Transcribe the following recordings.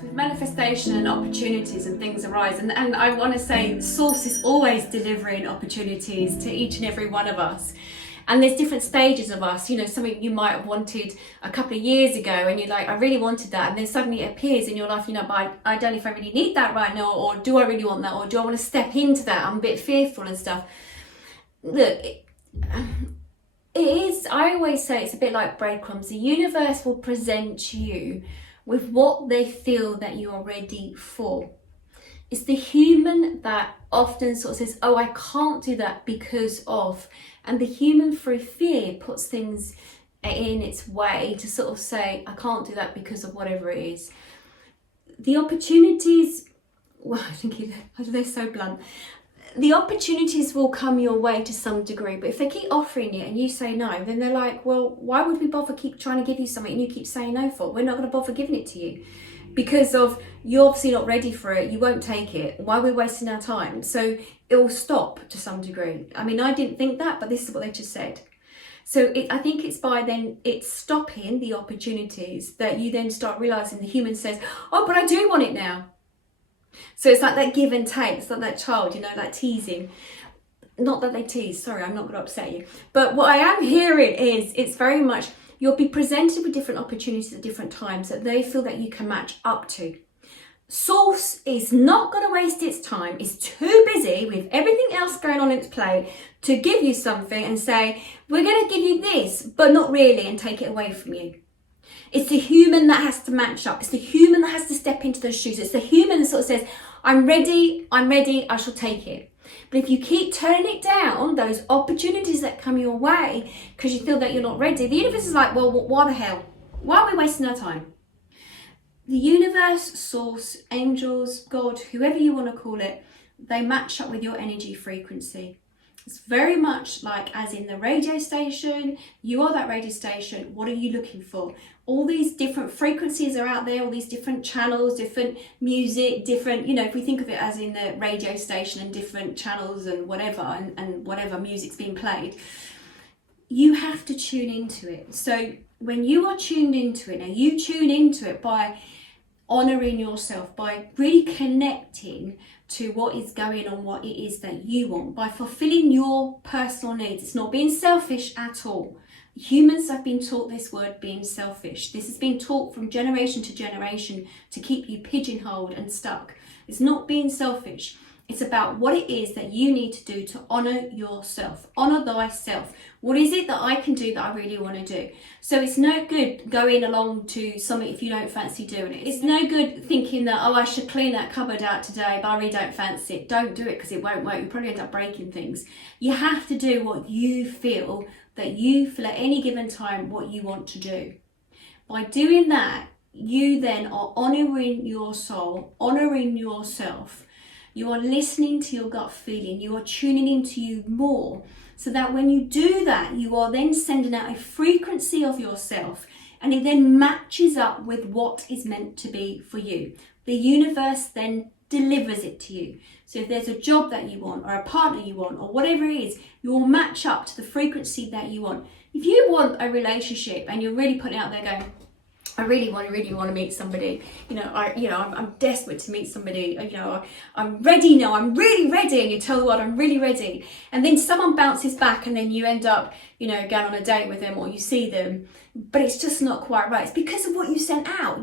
With manifestation and opportunities and things arise, and I want to say source is always delivering opportunities to each and every one of us, and there's different stages of us. Something you might have wanted a couple of years ago and you're like, I really wanted that, and then suddenly it appears in your life, but I don't know if I really need that right now, or do I really want that, or do I want to step into that? I'm a bit fearful and stuff. Look, it is, I always say it's a bit like breadcrumbs. The universe will present you with what they feel that you are ready for. It's the human that often sort of says, oh, I can't do that because of, and the human through fear puts things in its way to sort of say, I can't do that because of whatever it is. The opportunities, well, I think they're so blunt. The opportunities will come your way to some degree, but if they keep offering it and you say no, then they're like, well, why would we bother keep trying to give you something and you keep saying no for? We're not going to bother giving it to you because of you're obviously not ready for it. You won't take it. Why are we wasting our time? So it will stop to some degree. I mean, I didn't think that, but this is what they just said. So I think it's by then it's stopping the opportunities that you then start realizing the human says, oh, but I do want it now. So it's like that give and take. It's like that child, like teasing. Not that they tease, sorry, I'm not going to upset you. But what I am hearing is it's very much, you'll be presented with different opportunities at different times that they feel that you can match up to. Source is not going to waste its time. It's too busy with everything else going on in its plate to give you something and say, we're going to give you this, but not really, and take it away from you. It's the human that has to match up. It's the human that has to step into those shoes. It's the human that sort of says, I'm ready, I shall take it. But if you keep turning it down, those opportunities that come your way, because you feel that you're not ready, the universe is like, well, why the hell? Why are we wasting our time? The universe, source, angels, God, whoever you want to call it, they match up with your energy frequency. It's very much like as in the radio station, you are that radio station. What are you looking for? All these different frequencies are out there, all these different channels, different music, different, if we think of it as in the radio station and different channels and whatever, and whatever music's being played, you have to tune into it. So when you are tuned into it, now you tune into it by honouring yourself, by really connecting to what is going on, what it is that you want, by fulfilling your personal needs. It's not being selfish at all. Humans have been taught this word, being selfish. This has been taught from generation to generation to keep you pigeonholed and stuck. It's not being selfish. It's about what it is that you need to do to honour yourself. Honour thyself. What is it that I can do that I really want to do? So it's no good going along to something if you don't fancy doing it. It's no good thinking that, oh, I should clean that cupboard out today, but I really don't fancy it. Don't do it because it won't work. You'll probably end up breaking things. You have to do what you feel at any given time what you want to do. By doing that, you then are honouring your soul, honouring yourself. You are listening to your gut feeling. You are tuning into you more, so that when you do that, you are then sending out a frequency of yourself, and it then matches up with what is meant to be for you. The universe then delivers it to you. So if there's a job that you want, or a partner you want, or whatever it is, you will match up to the frequency that you want. If you want a relationship and you're really putting it out there going, I really want to meet somebody. I'm desperate to meet somebody. I'm ready now. I'm really ready. And you tell the world, I'm really ready. And then someone bounces back, and then you end up, going on a date with them, or you see them, but it's just not quite right. It's because of what you sent out.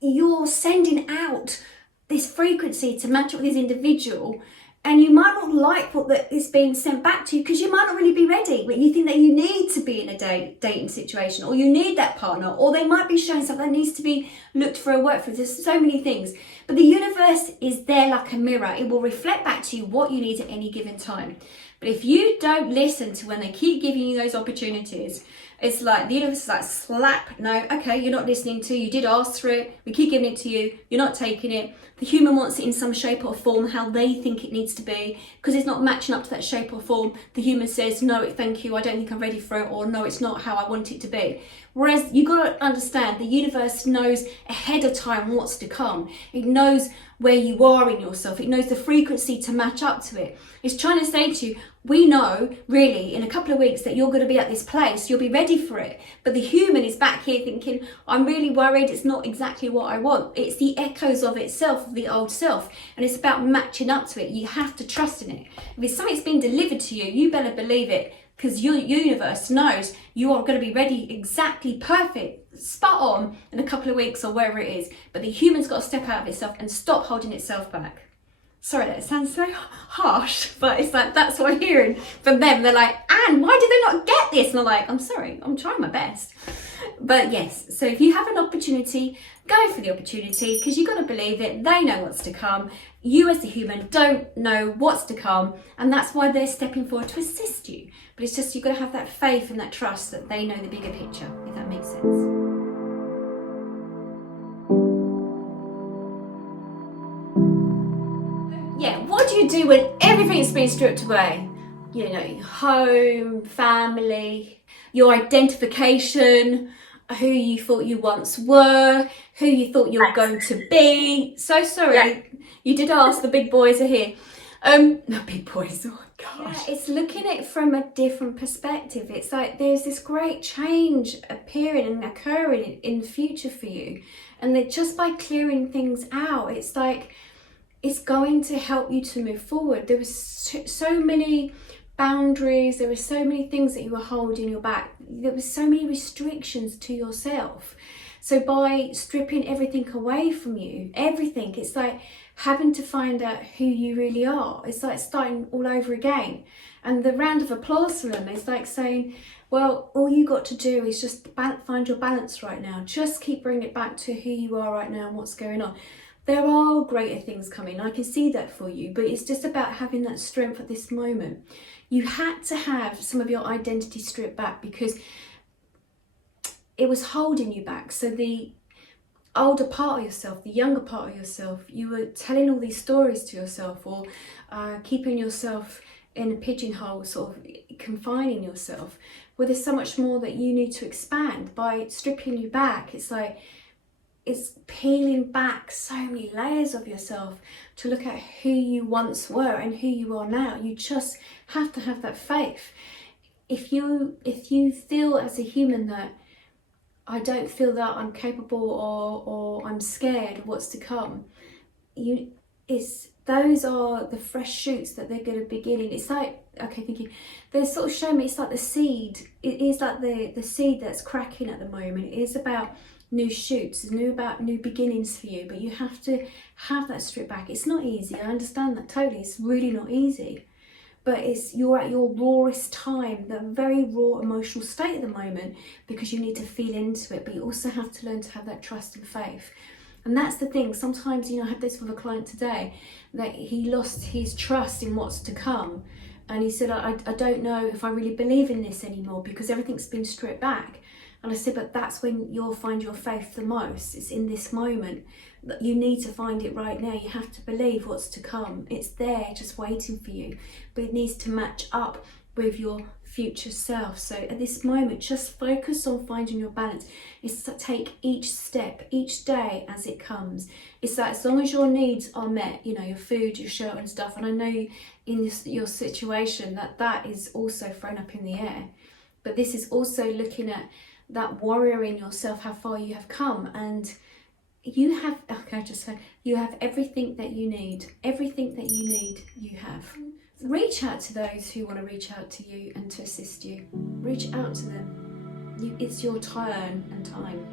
You're sending out this frequency to match up with this individual, and you might not like what is being sent back to you because you might not really be ready, but you think that you need to be in a dating situation, or you need that partner, or they might be showing something that needs to be looked for a work for. There's so many things, but the universe is there like a mirror. It will reflect back to you what you need at any given time. But if you don't listen to when they keep giving you those opportunities, it's like the universe is like, slap, no, okay, you're not listening to, you did ask for it, we keep giving it to you, you're not taking it. The human wants it in some shape or form, how they think it needs to be, because it's not matching up to that shape or form. The human says, no, thank you, I don't think I'm ready for it, or no, it's not how I want it to be. Whereas you got to understand, the universe knows ahead of time what's to come. It knows where you are in yourself. It knows the frequency to match up to it. It's trying to say to you, We know really in a couple of weeks that you're going to be at this place, you'll be ready for it. But the human is back here thinking, I'm really worried, it's not exactly what I want. It's the echoes of itself, of the old self. And it's about matching up to it. You have to trust in it. If it's something's been delivered to you, you better believe it, because your universe knows you are going to be ready, exactly perfect, spot on in a couple of weeks or wherever it is. But the human's got to step out of itself and stop holding itself back. Sorry, that sounds so harsh, but it's like, that's what I'm hearing from them. They're like, Anne, why did they not get this? And I'm like, I'm sorry, I'm trying my best. But yes, so if you have an opportunity, go for the opportunity, because you've got to believe it. They know what's to come. You as a human don't know what's to come, and that's why they're stepping forward to assist you. But it's just, you've got to have that faith and that trust that they know the bigger picture, if that makes sense. Yeah, what do you do when everything's been stripped away? You know, your home, family, your identification, who you thought you once were, who you thought you were going to be. So sorry, you did ask, the big boys are here. No, big boys, oh gosh. Yeah, it's looking at it from a different perspective. It's like there's this great change appearing and occurring in the future for you. And that just by clearing things out, it's like, it's going to help you to move forward. There was so many boundaries, there were so many things that you were holding your back. There was so many restrictions to yourself. So by stripping everything away from you, everything, it's like having to find out who you really are. It's like starting all over again. And the round of applause for them is like saying, well, all you got to do is just find your balance right now. Just keep bringing it back to who you are right now and what's going on. There are greater things coming, I can see that for you, but it's just about having that strength at this moment. You had to have some of your identity stripped back because it was holding you back. So the older part of yourself, the younger part of yourself, you were telling all these stories to yourself, or keeping yourself in a pigeonhole, sort of confining yourself, where there's so much more that you need to expand. By stripping you back, it's like, it's peeling back so many layers of yourself to look at who you once were and who you are now. You just have to have that faith. If you feel as a human that I don't feel that I'm capable or I'm scared of what's to come, those are the fresh shoots that they're going to begin in. It's like, okay, thinking, they're sort of showing me it's like the seed. It is like the seed that's cracking at the moment. It is about new shoots, about new beginnings for you, but you have to have that strip back. It's not easy, I understand that totally, it's really not easy, but you're at your rawest time, the very raw emotional state at the moment, because you need to feel into it, but you also have to learn to have that trust and faith. And that's the thing, sometimes, I had this with a client today, that he lost his trust in what's to come, and he said, I don't know if I really believe in this anymore because everything's been stripped back. And I said, but that's when you'll find your faith the most. It's in this moment. You need to find it right now. You have to believe what's to come. It's there just waiting for you. But it needs to match up with your future self. So at this moment, just focus on finding your balance. It's to take each step, each day as it comes. It's that as long as your needs are met, your food, your shelter and stuff. And I know in your situation that is also thrown up in the air. But this is also looking at that warrior in yourself, how far you have come, and you have, you have everything that you need. Everything that you need, you have. Reach out to those who want to reach out to you and to assist you. Reach out to them. It's your turn and time.